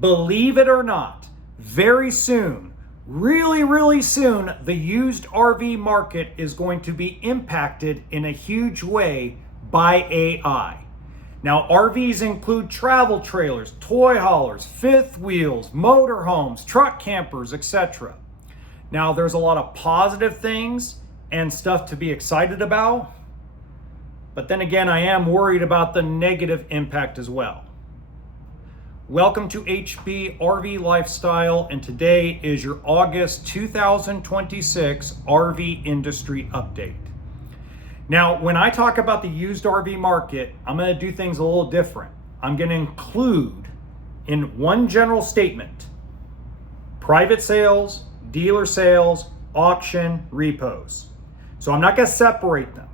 believe it or not, very soon, really soon, the used RV market is going to be impacted in a huge way by AI. Now, RVs include travel trailers, toy haulers, fifth wheels, motorhomes, truck campers, etc. Now, there's a lot of positive things and stuff to be excited about, but then again, I am worried about the negative impact as well. Welcome to HB RV Lifestyle, and today is your August 2026 RV industry update. Now, when I talk about the used RV market, I'm going to do things a little different. I'm going to include in one general statement private sales, dealer sales, auction, repos. So I'm not going to separate them.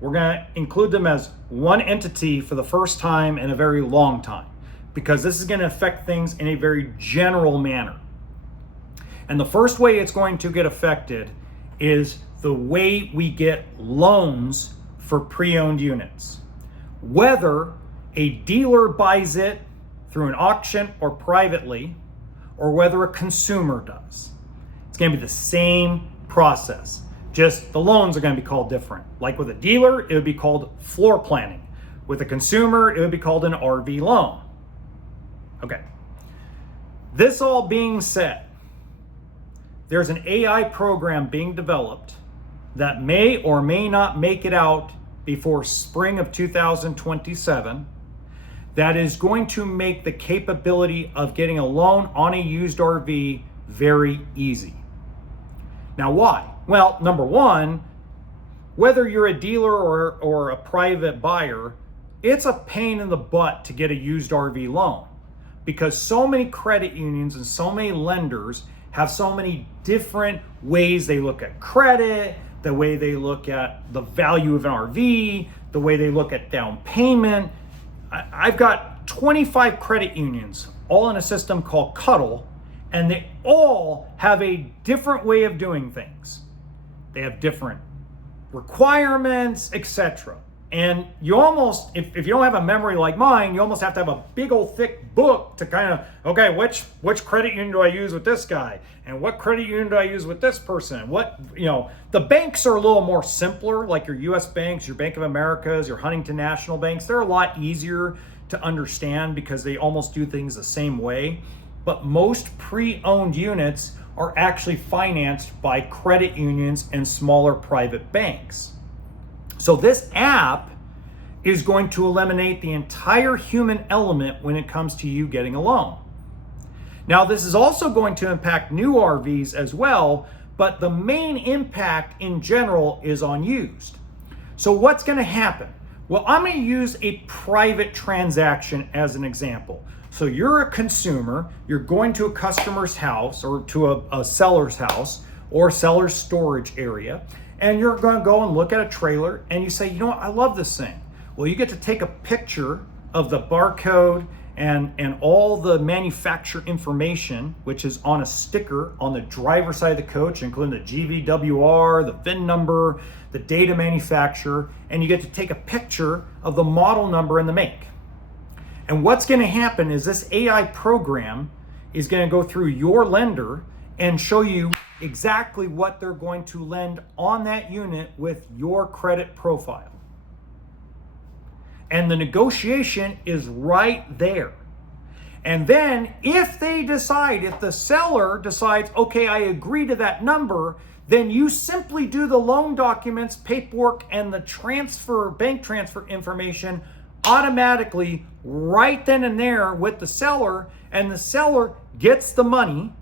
We're going to include them as one entity for the first time in a very long time, because this is going to affect things in a very general manner. And the first way it's going to get affected is the way we get loans for pre-owned units. Whether a dealer buys it through an auction or privately, or whether a consumer does. It's going to be the same process. Just the loans are going to be called different. Like with a dealer, it would be called floor planning. With a consumer, it would be called an RV loan. Okay. This all being said, there's an AI program being developed that may or may not make it out before spring of 2027 that is going to make the capability of getting a loan on a used RV very easy. Now, why? Well, number one, whether you're a dealer or a private buyer, it's a pain in the butt to get a used RV loan, because so many credit unions and so many lenders have so many different ways they look at credit, the way they look at the value of an RV, the way they look at down payment. I've got 25 credit unions, all in a system called Cuddle, and they all have a different way of doing things. They have different requirements, etc. And you almost, if you don't have a memory like mine, you almost have to have a big old thick book to kind of, okay, which credit union do I use with this guy? And what credit union do I use with this person? The banks are a little more simpler, like your US banks, your Bank of Americas, your Huntington National banks. They're a lot easier to understand because they almost do things the same way. But most pre-owned units are actually financed by credit unions and smaller private banks. So this app is going to eliminate the entire human element when it comes to you getting a loan. Now, this is also going to impact new RVs as well, but the main impact in general is on used. So what's going to happen? Well, I'm going to use a private transaction as an example. So you're a consumer, you're going to a customer's house or to a seller's house or seller's storage area, and you're going to go and look at a trailer and you say, you know what, I love this thing. Well, you get to take a picture of the barcode and all the manufacturer information, which is on a sticker on the driver's side of the coach, including the GVWR, the VIN number, the date of manufacturer, and you get to take a picture of the model number and the make. And what's going to happen is this AI program is going to go through your lender and show you exactly what they're going to lend on that unit with your credit profile. And the negotiation is right there. And then if the seller decides, okay, I agree to that number, then you simply do the loan documents, paperwork, and the bank transfer information automatically right then and there with the seller, and the seller gets the money.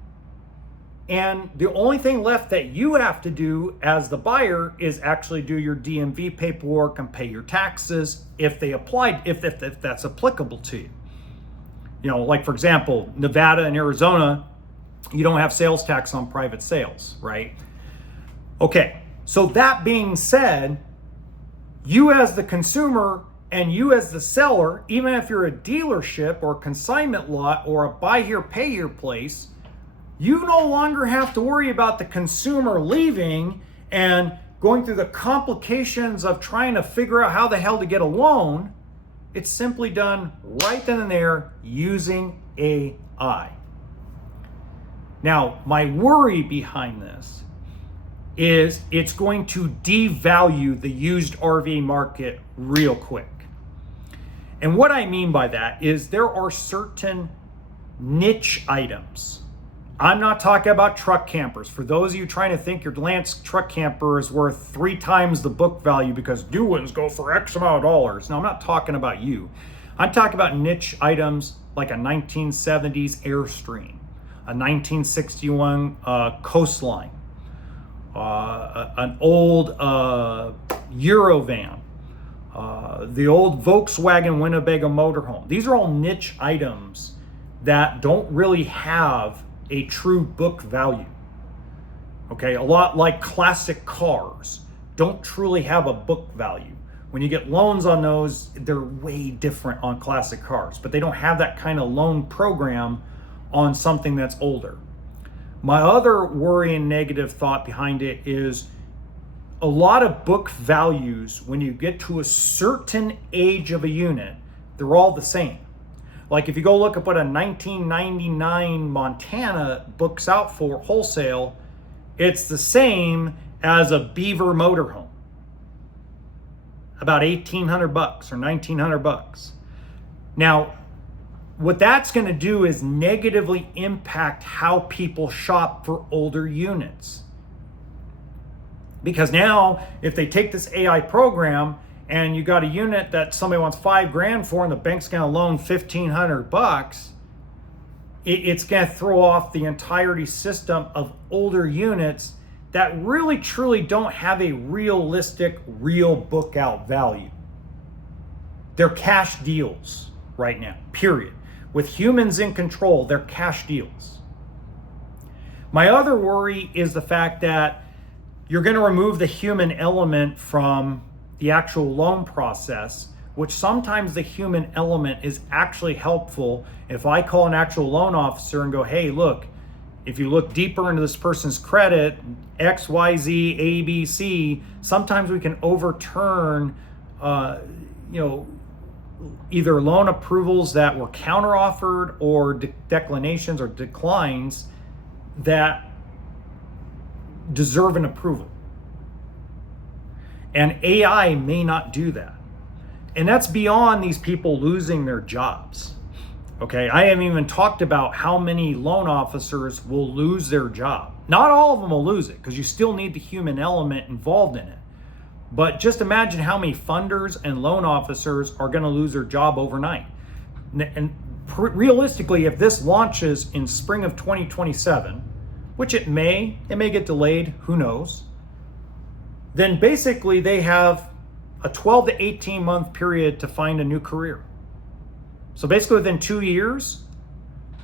And the only thing left that you have to do as the buyer is actually do your DMV paperwork and pay your taxes if they applied, if that's applicable to you. You know, like for example, Nevada and Arizona, you don't have sales tax on private sales, right? Okay, so that being said, you as the consumer and you as the seller, even if you're a dealership or a consignment lot or a buy here, pay here place, you no longer have to worry about the consumer leaving and going through the complications of trying to figure out how the hell to get a loan. It's simply done right then and there using AI. AI. Now, my worry behind this is it's going to devalue the used RV market real quick. And what I mean by that is there are certain niche items. I'm not talking about truck campers. For those of you trying to think your Lance truck camper is worth 3 times the book value because new ones go for X amount of dollars. No, I'm not talking about you. I'm talking about niche items like a 1970s Airstream, a 1961 Coastline, an old Eurovan, the old Volkswagen Winnebago motorhome. These are all niche items that don't really have a true book value. Okay, a lot like classic cars don't truly have a book value. When you get loans on those, they're way different on classic cars, but they don't have that kind of loan program on something that's older. My other worry and negative thought behind it is a lot of book values, when you get to a certain age of a unit, they're all the same. Like if you go look up what a 1999 Montana books out for wholesale, it's the same as a Beaver motorhome. About $1,800 or $1,900. Now, what that's going to do is negatively impact how people shop for older units. Because now, if they take this AI program and you got a unit that somebody wants $5,000 for and the bank's going to loan $1,500, it's going to throw off the entirety system of older units that really truly don't have a realistic, real book out value. They're cash deals right now, period. With humans in control, they're cash deals. My other worry is the fact that you're going to remove the human element from the actual loan process, which sometimes the human element is actually helpful. If I call an actual loan officer and go, hey, look, if you look deeper into this person's credit, X, Y, Z, A, B, C, sometimes we can overturn, either loan approvals that were counteroffered or declinations or declines that deserve an approval. And AI may not do that. And that's beyond these people losing their jobs. Okay, I haven't even talked about how many loan officers will lose their job. Not all of them will lose it because you still need the human element involved in it. But just imagine how many funders and loan officers are going to lose their job overnight. And realistically, if this launches in spring of 2027, which it may get delayed, who knows, then basically they have a 12 to 18 month period to find a new career. So basically within 2 years,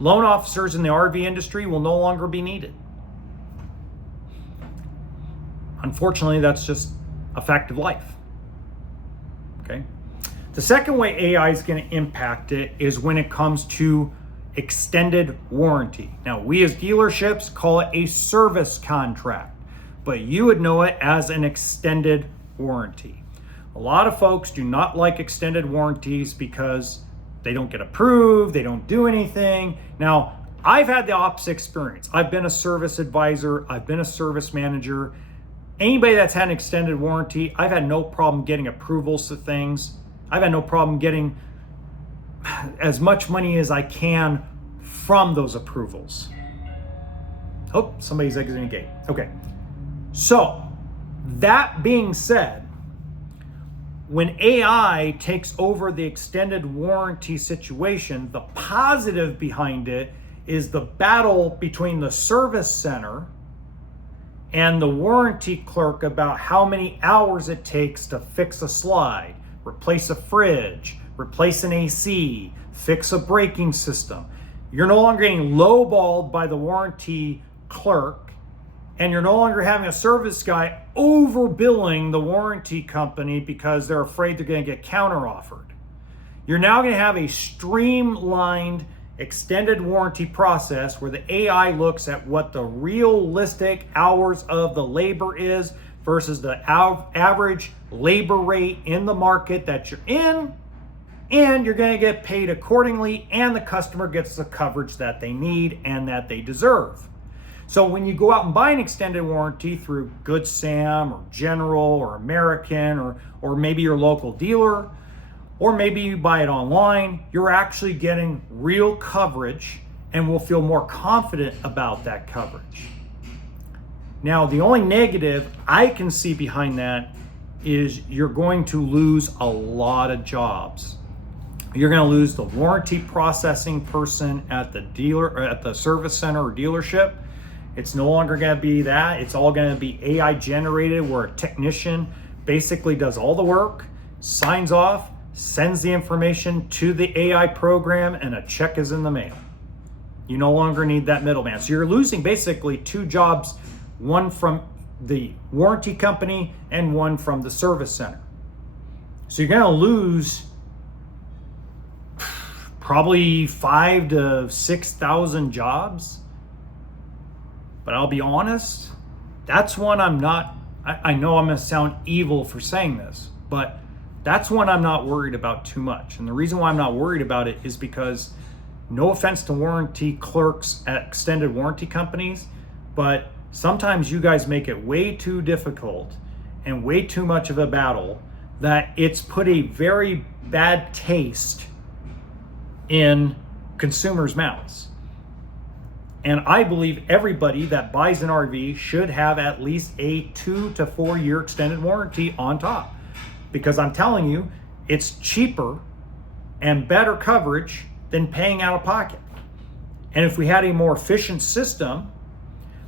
loan officers in the RV industry will no longer be needed. Unfortunately, that's just a fact of life. Okay. The second way AI is going to impact it is when it comes to extended warranty. Now, we as dealerships call it a service contract, but you would know it as an extended warranty. A lot of folks do not like extended warranties because they don't get approved, they don't do anything. Now, I've had the opposite experience. I've been a service advisor, I've been a service manager. Anybody that's had an extended warranty, I've had no problem getting approvals to things. I've had no problem getting as much money as I can from those approvals. Oh, somebody's exiting the gate. Okay. So, that being said, when AI takes over the extended warranty situation, the positive behind it is the battle between the service center and the warranty clerk about how many hours it takes to fix a slide, replace a fridge, replace an AC, fix a braking system. You're no longer getting lowballed by the warranty clerk, and you're no longer having a service guy overbilling the warranty company because they're afraid they're going to get counteroffered. You're now going to have a streamlined extended warranty process where the AI looks at what the realistic hours of the labor is versus the average labor rate in the market that you're in, and you're going to get paid accordingly, and the customer gets the coverage that they need and that they deserve. So when you go out and buy an extended warranty through Good Sam or General or American or maybe your local dealer, or maybe you buy it online, you're actually getting real coverage and will feel more confident about that coverage. Now, the only negative I can see behind that is you're going to lose a lot of jobs. You're going to lose the warranty processing person at the dealer or at the service center or dealership. It's no longer going to be that. It's all going to be AI generated, where a technician basically does all the work, signs off, sends the information to the AI program, and a check is in the mail. You no longer need that middleman. So you're losing basically 2 jobs, one from the warranty company and one from the service center. So you're going to lose probably 5,000 to 6,000 jobs. But I'll be honest, that's one I'm not, I know I'm going to sound evil for saying this, but that's one I'm not worried about too much. And the reason why I'm not worried about it is because, no offense to warranty clerks at extended warranty companies, but sometimes you guys make it way too difficult and way too much of a battle that it's put a very bad taste in consumers' mouths. And I believe everybody that buys an RV should have at least a 2 to 4 year extended warranty on top. Because I'm telling you, it's cheaper and better coverage than paying out of pocket. And if we had a more efficient system,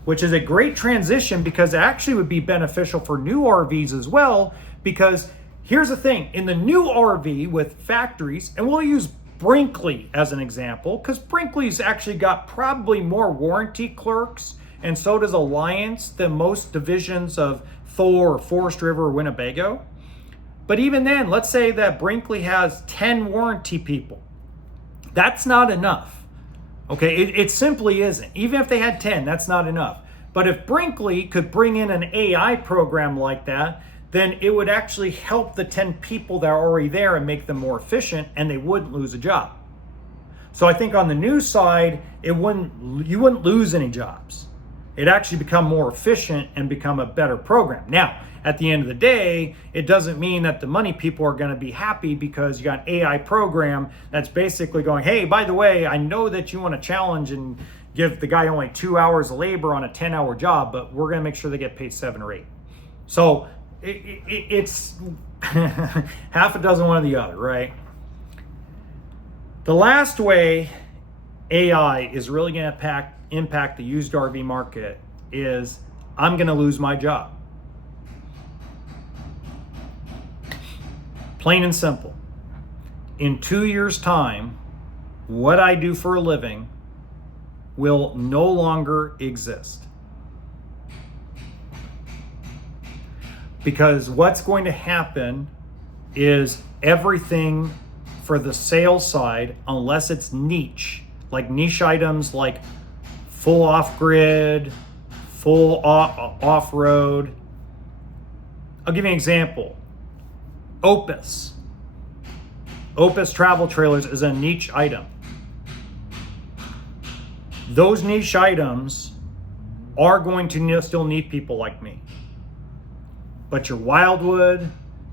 which is a great transition because it actually would be beneficial for new RVs as well, because here's the thing, in the new RV with factories, and we'll use Brinkley as an example, because Brinkley's actually got probably more warranty clerks, and so does Alliance, than most divisions of Thor or Forest River or Winnebago. But even then, let's say that Brinkley has 10 warranty people. That's not enough. Okay, it simply isn't. Even if they had 10, that's not enough. But if Brinkley could bring in an AI program like that, then it would actually help the 10 people that are already there and make them more efficient, and they wouldn't lose a job. So I think on the new side, you wouldn't lose any jobs. It'd actually become more efficient and become a better program. Now, at the end of the day, it doesn't mean that the money people are going to be happy because you got an AI program that's basically going, hey, by the way, I know that you want to challenge and give the guy only 2 hours of labor on a 10-hour job, but we're going to make sure they get paid 7 or 8. So it's half a dozen, one or the other, right? The last way AI is really going to impact the used RV market is I'm going to lose my job. Plain and simple. In 2 years' time, what I do for a living will no longer exist. Because what's going to happen is everything for the sales side, unless it's niche, like niche items like full off-grid, full off-road. I'll give you an example. Opus travel trailers is a niche item. Those niche items are going to still need people like me. But your Wildwood,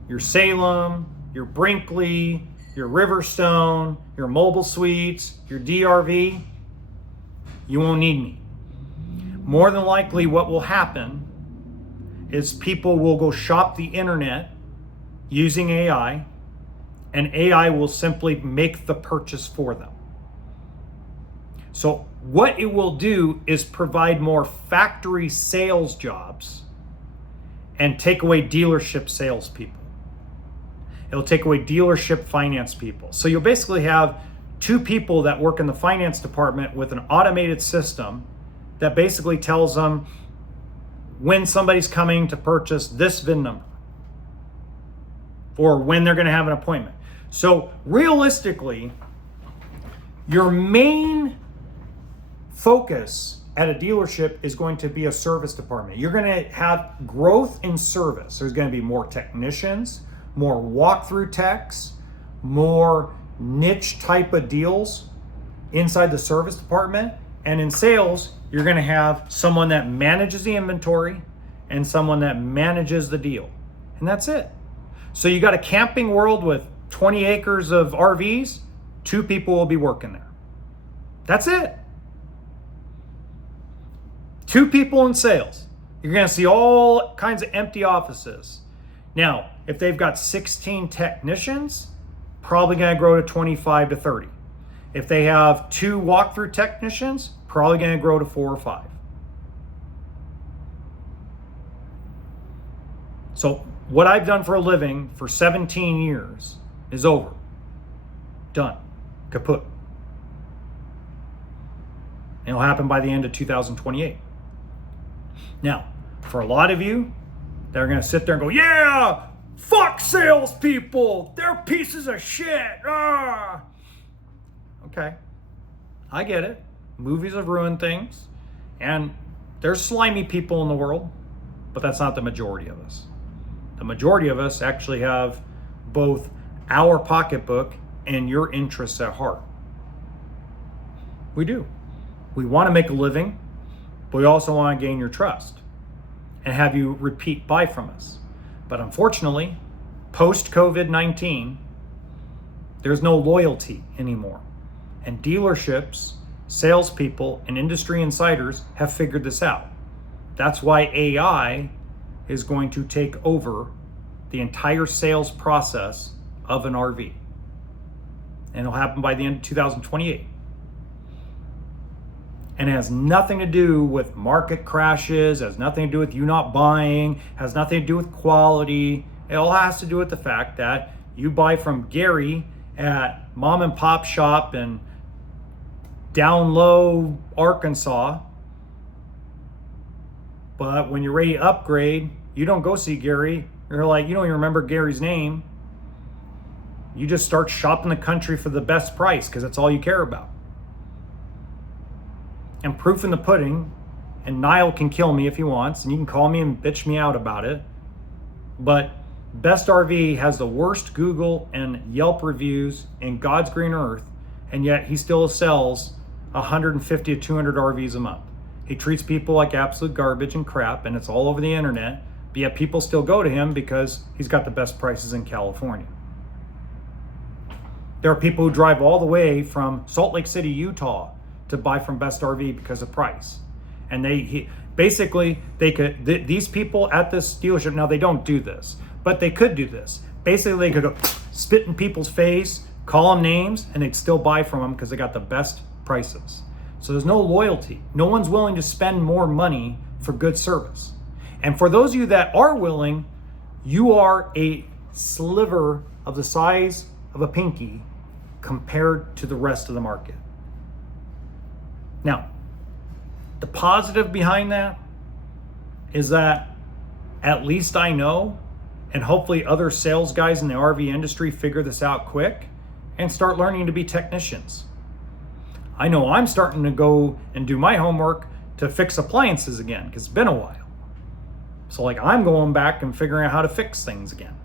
your Salem, your Brinkley, your Riverstone, your Mobile Suites, your DRV, you won't need me. More than likely what will happen is people will go shop the internet using AI, and AI will simply make the purchase for them. So what it will do is provide more factory sales jobs and take away dealership salespeople. It'll take away dealership finance people. So you'll basically have 2 people that work in the finance department with an automated system that basically tells them when somebody's coming to purchase this VIN number or when they're going to have an appointment. So realistically, your main focus at a dealership is going to be a service department. You're going to have growth in service. There's going to be more technicians, more walkthrough techs, more niche type of deals inside the service department. And in sales, you're going to have someone that manages the inventory and someone that manages the deal. And that's it. So you got a camping world with 20 acres of RVs, 2 people will be working there. That's it. 2 people in sales. You're going to see all kinds of empty offices. Now, if they've got 16 technicians, probably going to grow to 25 to 30. If they have 2 walkthrough technicians, probably going to grow to 4 or 5. So what I've done for a living for 17 years is over. Done. Kaput. It'll happen by the end of 2028. Now, for a lot of you, they're going to sit there and go, yeah, fuck salespeople. They're pieces of shit. Ah. Okay. I get it. Movies have ruined things. And there's slimy people in the world, but that's not the majority of us. The majority of us actually have both our pocketbook and your interests at heart. We do. We want to make a living, but we also want to gain your trust and have you repeat buy from us. But unfortunately, post-COVID-19, there's no loyalty anymore. And dealerships, salespeople, and industry insiders have figured this out. That's why AI is going to take over the entire sales process of an RV. And it'll happen by the end of 2028. And it has nothing to do with market crashes, has nothing to do with you not buying, has nothing to do with quality. It all has to do with the fact that you buy from Gary at mom and pop shop in down low Arkansas. But when you're ready to upgrade, you don't go see Gary. You're like, you don't even remember Gary's name. You just start shopping the country for the best price because that's all you care about. And proof in the pudding, and Niall can kill me if he wants, and you can call me and bitch me out about it, but Best RV has the worst Google and Yelp reviews in God's green earth, and yet he still sells 150 to 200 RVs a month. He treats people like absolute garbage and crap, and it's all over the internet, but yet people still go to him because he's got the best prices in California. There are people who drive all the way from Salt Lake City, Utah to buy from Best RV because of price. And these people at this dealership, now they don't do this, but they could do this. Basically, they could go spit in people's face, call them names, and they'd still buy from them because they got the best prices. So there's no loyalty. No one's willing to spend more money for good service. And for those of you that are willing, you are a sliver of the size of a pinky compared to the rest of the market. Now, the positive behind that is that at least I know, and hopefully other sales guys in the RV industry figure this out quick and start learning to be technicians. I know I'm starting to go and do my homework to fix appliances again because it's been a while. So like I'm going back and figuring out how to fix things again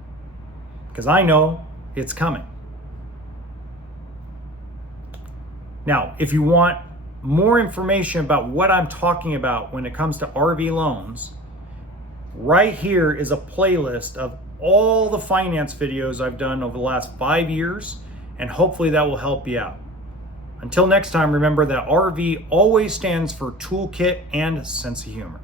because I know it's coming. Now, if you want more information about what I'm talking about when it comes to RV loans, right here is a playlist of all the finance videos I've done over the last 5 years, and hopefully that will help you out. Until next time, remember that RV always stands for toolkit and sense of humor.